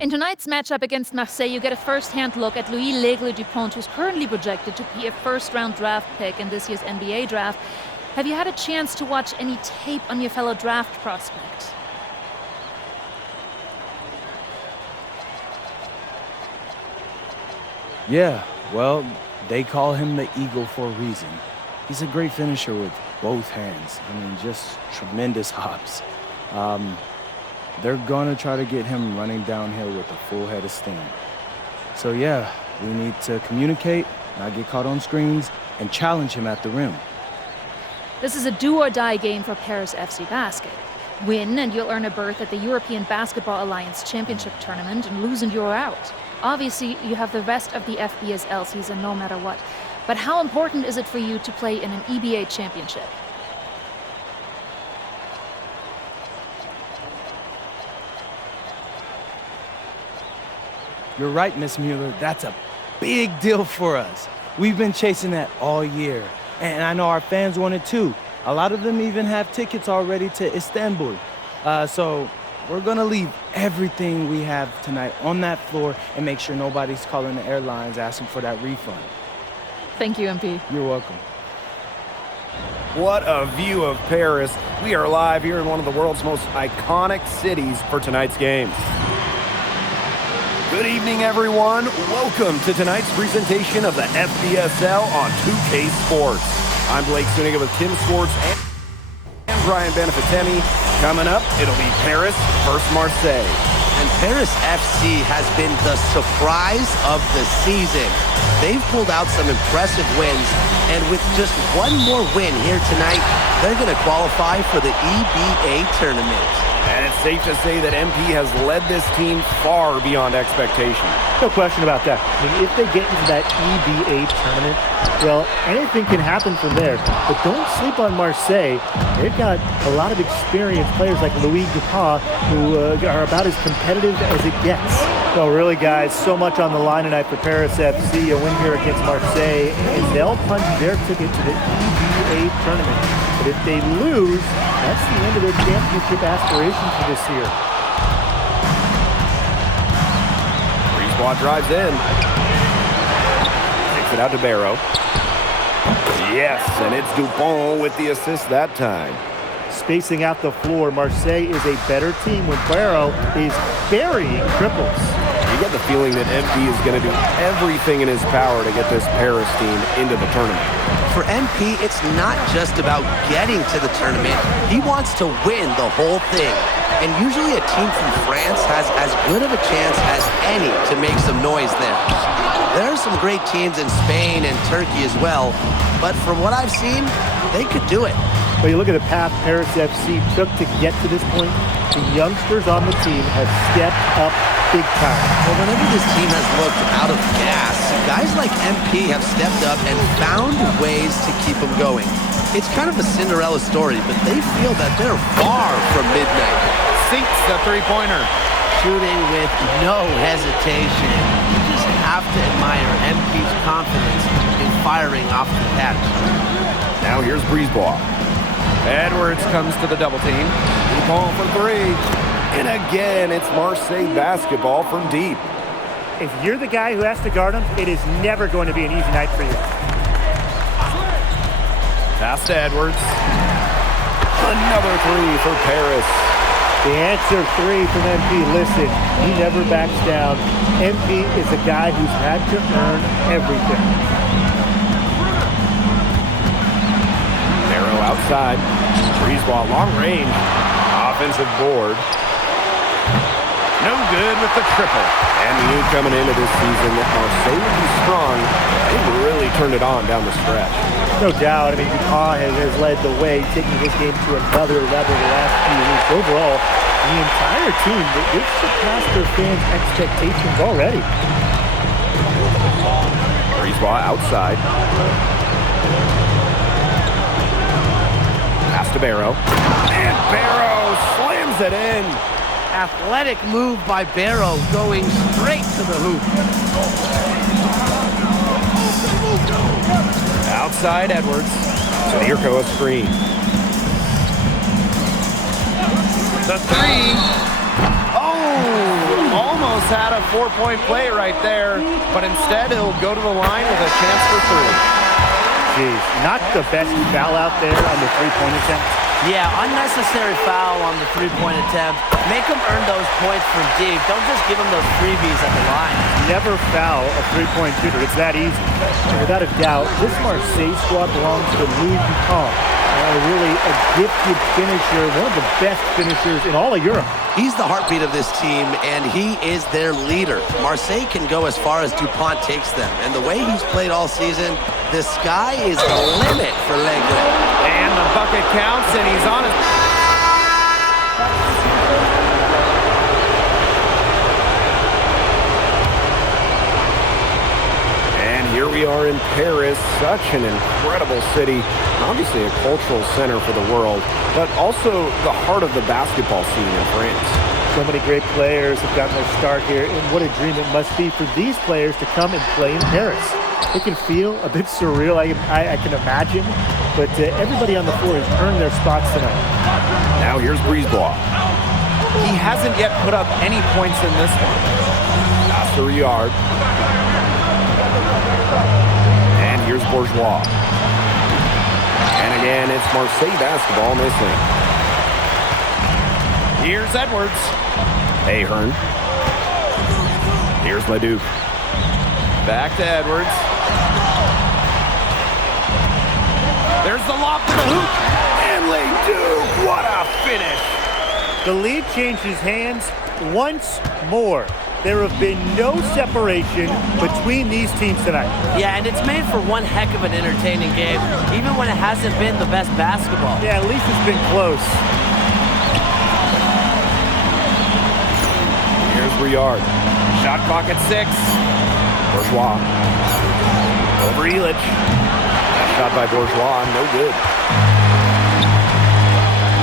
In tonight's matchup against Marseille, you get a first-hand look at Louis L'Aigle Dupont, who's currently projected to be a first-round draft pick in this year's NBA draft. Have you had a chance to watch any tape on your fellow draft prospect? Yeah, well, they call him the Eagle for a reason. He's a great finisher with both hands. I mean, just tremendous hops. They're gonna try to get him running downhill with a full head of steam. So yeah, we need to communicate, not get caught on screens, and challenge him at the rim. This is a do-or-die game for Paris FC Basket. Win and you'll earn a berth at the European Basketball Alliance Championship Tournament, and lose and you're out. Obviously, you have the rest of the FBSL season no matter what. But how important is it for you to play in an EBA championship? You're right, Miss Mueller. That's a big deal for us. We've been chasing that all year. And I know our fans want it too. A lot of them even have tickets already to Istanbul. So we're gonna leave everything we have tonight on that floor and make sure nobody's calling the airlines asking for that refund. Thank you, MP. You're welcome. What a view of Paris. We are live here in one of the world's most iconic cities for tonight's game. Good evening, everyone. Welcome to tonight's presentation of the FBSL on 2K Sports. I'm Blake Suniga with Tim Swartz and Brian Benefitemi. Coming up, it'll be Paris versus Marseille. And Paris FC has been the surprise of the season. They've pulled out some impressive wins, and with just one more win here tonight, they're going to qualify for the EBA tournament. And it's safe to say that MP has led this team far beyond expectation. No question about that. I mean, if they get into that EBA tournament, well, anything can happen from there. But don't sleep on Marseille. They've got a lot of experienced players like Louis Dupont, who are about as competitive as it gets. Well, really, guys, so much on the line tonight for Paris FC. A win here against Marseille, and they'll punch their ticket to the EBA tournament. But if they lose, that's the end of their championship aspirations for this year. Brisebois drives in. Takes it out to Barrow. Yes, and it's Dupont with the assist that time. Spacing out the floor, Marseille is a better team when Barrow is burying triples. You get the feeling that MP is going to do everything in his power to get this Paris team into the tournament. For MP, it's not just about getting to the tournament. He wants to win the whole thing. And usually a team from France has as good of a chance as any to make some noise there. There are some great teams in Spain and Turkey as well, but from what I've seen, they could do it. But you look at the path Paris FC took to get to this point, the youngsters on the team have stepped up big time. Well, whenever this team has looked out of gas, guys like MP have stepped up and found ways to keep them going. It's kind of a Cinderella story, but they feel that they're far from midnight. Sinks the three-pointer. Shooting with no hesitation. You just have to admire MP's confidence in firing off the catch. Now here's Brisebois. Edwards comes to the double team. Dupont for three. And again, it's Marseille basketball from deep. If you're the guy who has to guard him, it is never going to be an easy night for you. Pass to Edwards. Another three for Paris. The answer three from MP. Listen, he never backs down. MP is a guy who's had to earn everything. Barrow outside. Brisebois long range. Offensive board. No good with the triple. And we knew coming into this season that Marseille would be strong. They've really turned it on down the stretch. No doubt. I mean, Dupont has led the way, taking this game to another level the last few weeks. Overall, the entire team, they've surpassed their fans' expectations already. Brisebois outside. Pass to Barrow. And Barrow slams it in. Athletic move by Barrow, going straight to the hoop. Outside Edwards. To Irko a screen. The three. Oh! Almost had a 4-point play right there, but instead he'll go to the line with a chance for 3. Jeez, not the best foul out there on the three-point attempt. Yeah, unnecessary foul on the three-point attempt. Make them earn those points from deep. Don't just give them those freebies at the line. Never foul a three-point shooter. It's that easy. And without a doubt, this Marseille squad belongs to Louis Vuitton. Really a gifted finisher, one of the best finishers in all of Europe. He's the heartbeat of this team, and he is their leader. Marseille can go as far as DuPont takes them, and the way he's played all season, the sky is the limit for Legre. And the bucket counts, and he's on it. And here we are in Paris, such an incredible city. Obviously a cultural center for the world, but also the heart of the basketball scene in France. So many great players have gotten their start here, and what a dream it must be for these players to come and play in Paris. It can feel a bit surreal, I can imagine, but everybody on the floor has earned their spots tonight. Now here's Brisebois. He hasn't yet put up any points in this one. Pass to Riyard. And here's Bourgeois. And again, it's Marseille basketball missing. Here's Edwards. Ahern. Here's Leduc. Back to Edwards. There's the lob to the hoop. And Leduc, what a finish. The lead changes hands once more. There have been no separation between these teams tonight. Yeah, and it's made for one heck of an entertaining game, even when it hasn't been the best basketball. Yeah, at least it's been close. Here's Riyard. Shot clock at 6. Bourgeois. Over Illich. That shot by Bourgeois, no good.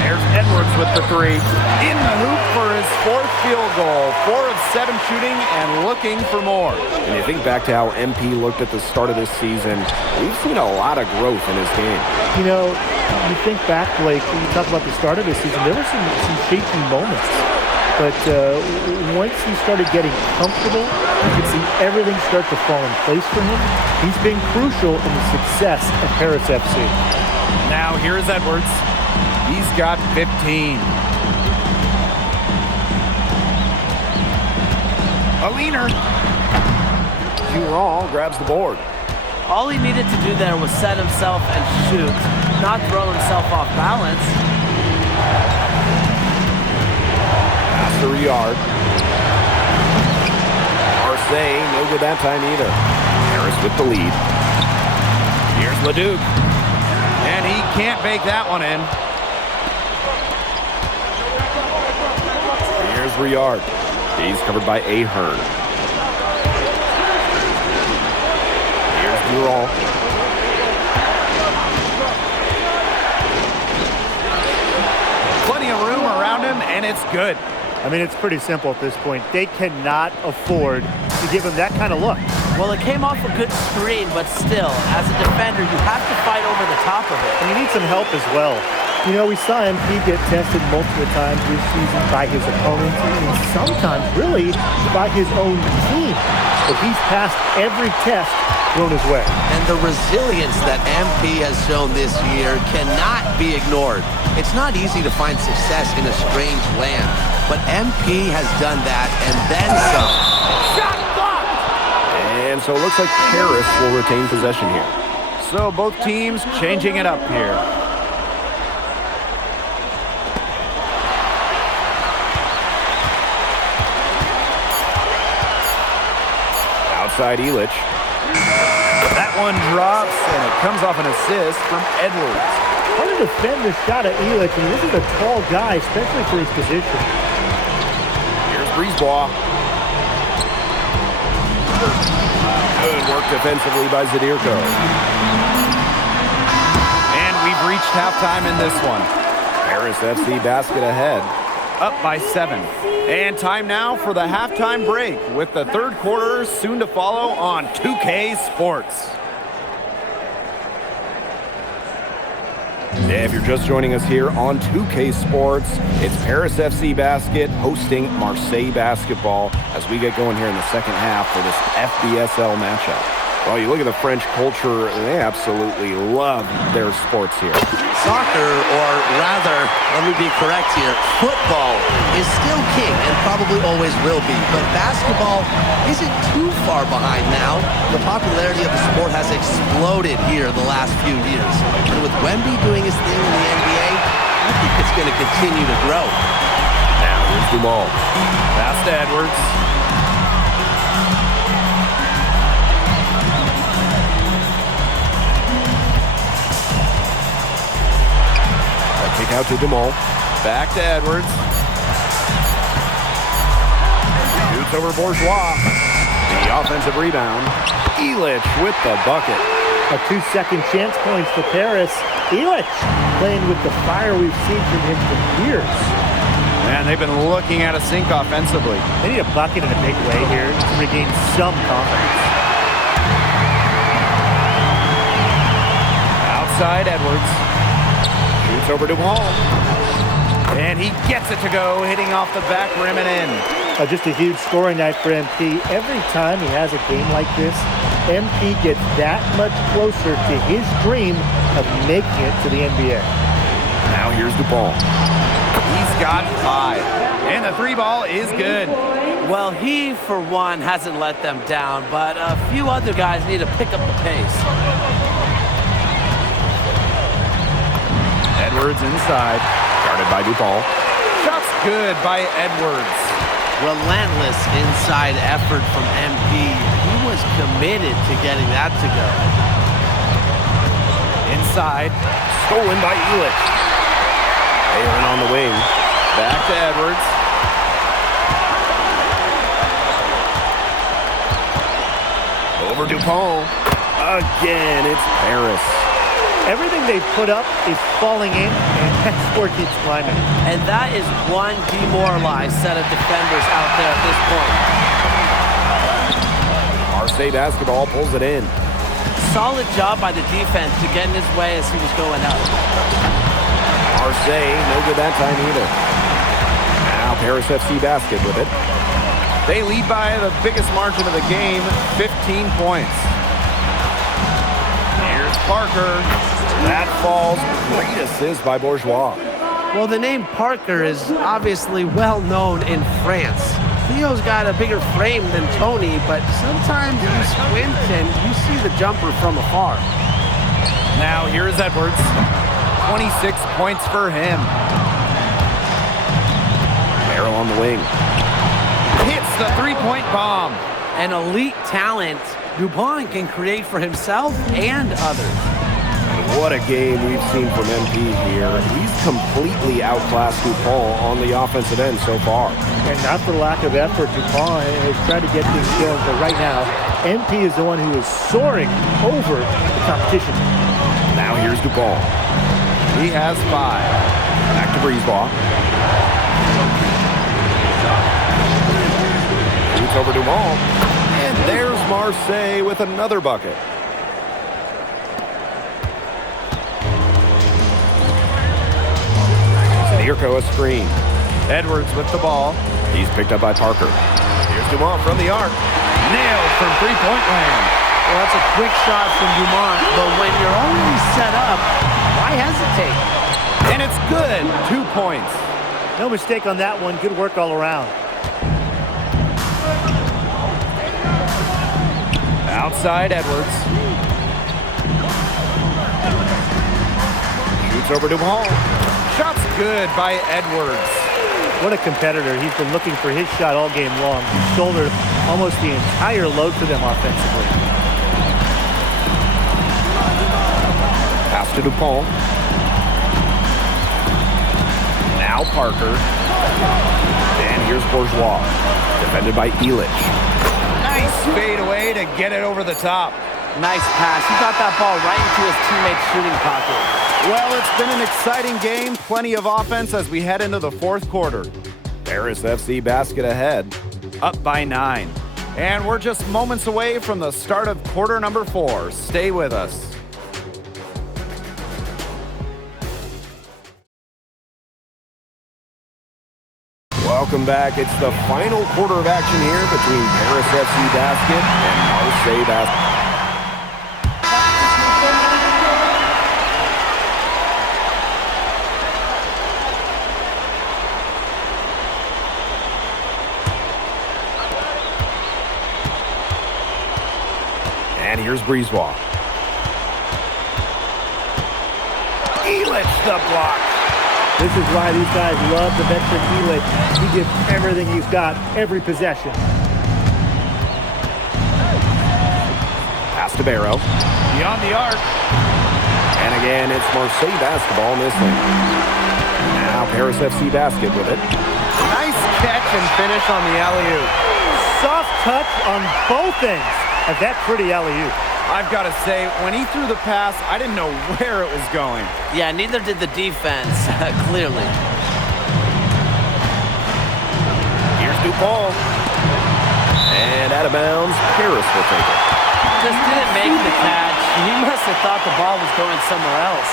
There's Edwards with the 3. In the hoop for his 4th field goal. 4 of 7 shooting and looking for more. And you think back to how MP looked at the start of this season, we've seen a lot of growth in his game. You know, you think back, Blake, when you talk about the start of this season, there were some shaky moments. But once he started getting comfortable, you could see everything start to fall in place for him. He's been crucial in the success of Paris FC. Now here's Edwards. He's got 15. A leaner. Durand grabs the board. All he needed to do there was set himself and shoot, not throw himself off balance. Pass to Riyard. Marseille, no good that time either. Paris with the lead. Here's Leduc. And he can't bake that one in. Here's Riyard. He's covered by Ahern. Here's Durand. Plenty of room around him, and it's good. I mean, it's pretty simple at this point. They cannot afford to give him that kind of look. Well, it came off a good screen, but still, as a defender, you have to fight over the top of it. And you need some help as well. You know, we saw MP get tested multiple times this season by his opponents, and sometimes, really, by his own team. But he's passed every test thrown his way. And the resilience that MP has shown this year cannot be ignored. It's not easy to find success in a strange land, but MP has done that and then some. Shot blocked! And so it looks like Paris will retain possession here. So both teams changing it up here. Outside Illich. That one drops, and it comes off an assist from Edwards. Hard to defend this shot at Illich. I mean, this is a tall guy, especially for his position. Here's Brisebois. Good work defensively by Zadirko. And we've reached halftime in this one. Paris FC basket ahead, up by 7. And time now for the halftime break, with the third quarter soon to follow on 2K Sports. If you're just joining us here on 2K Sports, it's Paris FC Basket hosting Marseille basketball as we get going here in the second half for this FBSL matchup. Well, you look at the French culture, they absolutely love their sports here. Soccer, or rather, let me be correct here, football is still king and probably always will be. But basketball isn't too far behind now. The popularity of the sport has exploded here the last few years. And with Wemby doing his thing in the NBA, I think it's going to continue to grow. Now here's Dumal. Pass to Edwards. Kick out to Dumal. Back to Edwards. Shoots over Bourgeois. The offensive rebound. Elich with the bucket. A 2-second chance points for Paris. Elich playing with the fire we've seen from him for years. Man, they've been looking at a sink offensively. They need a bucket in a big way here to regain some confidence. Outside Edwards. Shoots over to Hall. And he gets it to go, hitting off the back rim and in. Just a huge scoring night for MP. Every time he has a game like this, MP gets that much closer to his dream of making it to the NBA. Now here's DuPont. He's got 5. And the 3 ball is good. Well, he, for one, hasn't let them down, but a few other guys need to pick up the pace. Edwards inside. Guarded by DuPont. Shot's good by Edwards. Relentless inside effort from MP. He was committed to getting that to go. Inside. Stolen by Elich. Aaron on the wing. Back to Edwards. Over DuPont. Again, it's Paris. Everything they put up is falling in, and that score keeps climbing. And that is one demoralized set of defenders out there at this point. Marseille basketball pulls it in. Solid job by the defense to get in his way as he was going up. Marseille, no good that time either. Now Paris FC basket with it. They lead by the biggest margin of the game, 15 points. Here's Parker. That falls. Great assist by Bourgeois. Well, the name Parker is obviously well known in France. Theo's got a bigger frame than Tony, but sometimes you squint and you see the jumper from afar. Now here's Edwards. 26 points for him. Merrill on the wing. Hits the three-point bomb. An elite talent. Dupont can create for himself and others. And what a game we've seen from MP here. He's completely outclassed Dupont on the offensive end so far. And not for lack of effort, Dupont has tried to get things going, but right now, MP is the one who is soaring over the competition. Now here's Dupont. He has 5. Back to Brisebois. Shoots over Dumont. And there's Marseille with another bucket. Irko a screen. Edwards with the ball. He's picked up by Parker. Here's Dumont from the arc. Nailed from three-point land. Well, that's a quick shot from Dumont, but when you're already set up, why hesitate? And it's good. 2 points. No mistake on that one. Good work all around. Outside Edwards. Shoots over Dumont. Shot's good by Edwards. What a competitor. He's been looking for his shot all game long. He shouldered almost the entire load for them offensively. Pass to Dupont. Now Parker. And here's Bourgeois. Defended by Elich. Nice fade away to get it over the top. Nice pass. He got that ball right into his teammate's shooting pocket. Well, it's been an exciting game. Plenty of offense as we head into the fourth quarter. Paris FC basket ahead, up by 9. And we're just moments away from the start of quarter number 4. Stay with us. Welcome back. It's the final quarter of action here between Paris FC Basket and Marseille Basket. And here's Brisebois. Elit's the block. This is why these guys love the veteran Elit. He gives everything he's got, every possession. Pass to Barrow. Beyond the arc. And again, it's Marseille basketball missing. Now Paris FC Basket with it. Nice catch and finish on the alley-oop. Soft touch on both ends of that pretty alley-oop. I've got to say, when he threw the pass, I didn't know where it was going. Yeah, neither did the defense, clearly. Here's Dupont. And out of bounds, Paris will take it. Just didn't make the catch. He must have thought the ball was going somewhere else.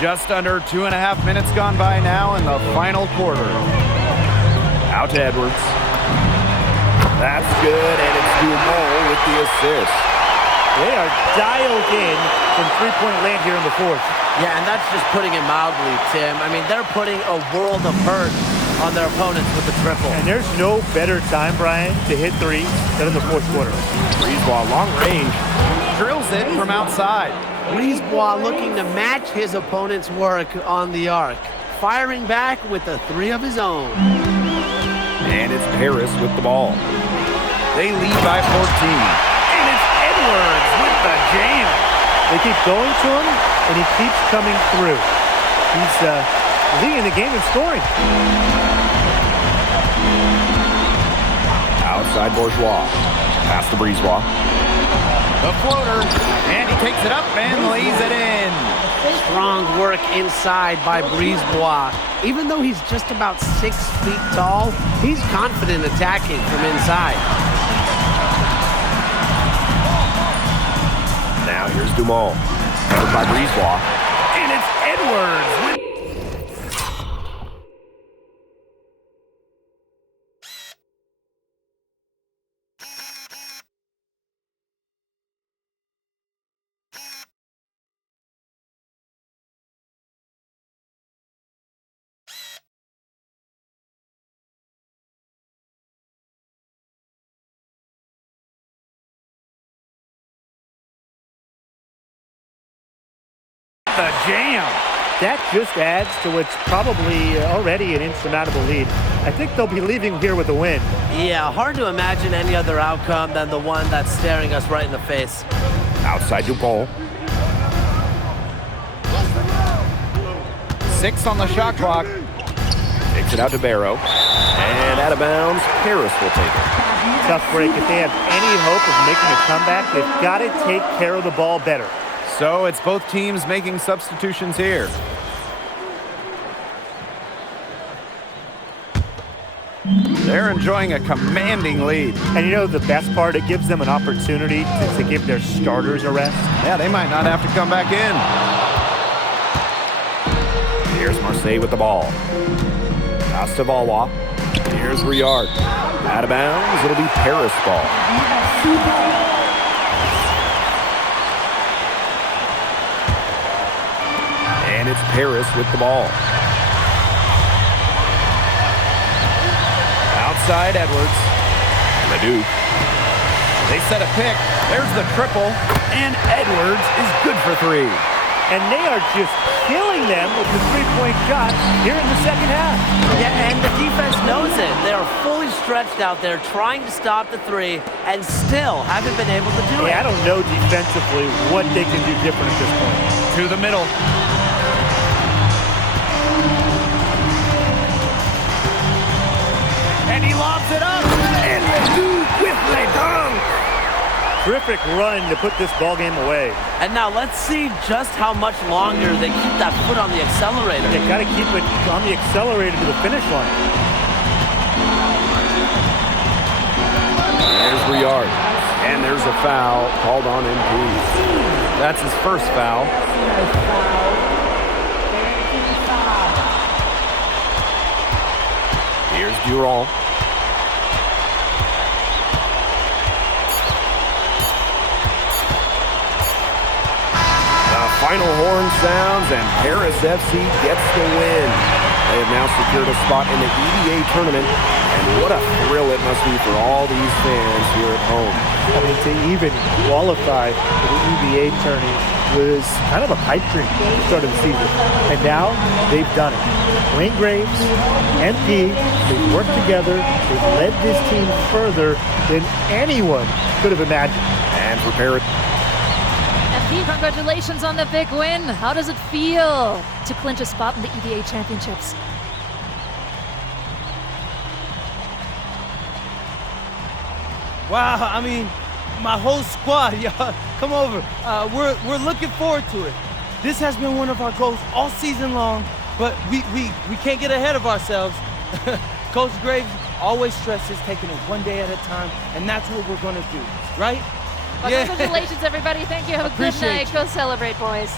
Just under 2.5 minutes gone by now in the final quarter. Out to Edwards. That's good, and it's Dupont with the assist. They are dialed in from three-point land here in the fourth. Yeah, and that's just putting it mildly, Tim. I mean, they're putting a world of hurt on their opponents with the triple. And there's no better time, Brian, to hit threes than in the fourth quarter. Brisebois, long range. Drills it from outside. Brisebois looking to match his opponent's work on the arc. Firing back with a three of his own. And it's Paris with the ball. They lead by 14. And it's Edwards with the jam. They keep going to him, and he keeps coming through. He's leading the game in scoring. Outside Bourgeois. Pass to Brisebois. The floater. And he takes it up and lays it in. Strong work inside by Brisebois. Even though he's just about 6 feet tall, he's confident attacking from inside. Now here's Dumont. Covered by Brisebois. And it's Edwards with the jam. That just adds to what's probably already an insurmountable lead. I think they'll be leaving here with a win. Yeah, hard to imagine any other outcome than the one that's staring us right in the face. Outside Dupont. 6 on the shot clock. Takes it out to Barrow. And out of bounds, Paris will take it. Tough break. If they have any hope of making a comeback, they've got to take care of the ball better. So it's both teams making substitutions here. They're enjoying a commanding lead. And you know the best part? It gives them an opportunity to give their starters a rest. Yeah, they might not have to come back in. Here's Marseille with the ball. Pass to Valois. Here's Riard. Out of bounds, it'll be Paris ball. And it's Paris with the ball. Outside Edwards. Leduc. They set a pick. There's the triple. And Edwards is good for 3. And they are just killing them with the three-point shot here in the second half. Yeah, and the defense knows it. They are fully stretched out there trying to stop the three and still haven't been able to do it. I don't know defensively what they can do different at this point. To the middle. And he lobs it up. And Leduc with the dunk. Terrific run to put this ball game away. And now let's see just how much longer they keep that foot on the accelerator. They got to keep it on the accelerator to the finish line. There's Riard. And there's a foul called on MP. That's his first foul. Here's Durant. The final horn sounds, and Paris FC gets the win. They have now secured a spot in the EDA tournament, and what a thrill it must be for all these fans here at home. I mean, to even qualify for the EBA tourney was kind of a pipe dream at the start of the season. And now they've done it. Wayne Graves, MP, they've worked together. They've led this team further than anyone could have imagined. And for Paris, MP, congratulations on the big win. How does it feel to clinch a spot in the EDA Championships? Wow, I mean, my whole squad, y'all, come over. We're looking forward to it. This has been one of our goals all season long, but we can't get ahead of ourselves. Coach Graves always stresses taking it one day at a time, and that's what we're going to do, right? Well, congratulations, everybody. Thank you. Have a good night. Go celebrate, boys.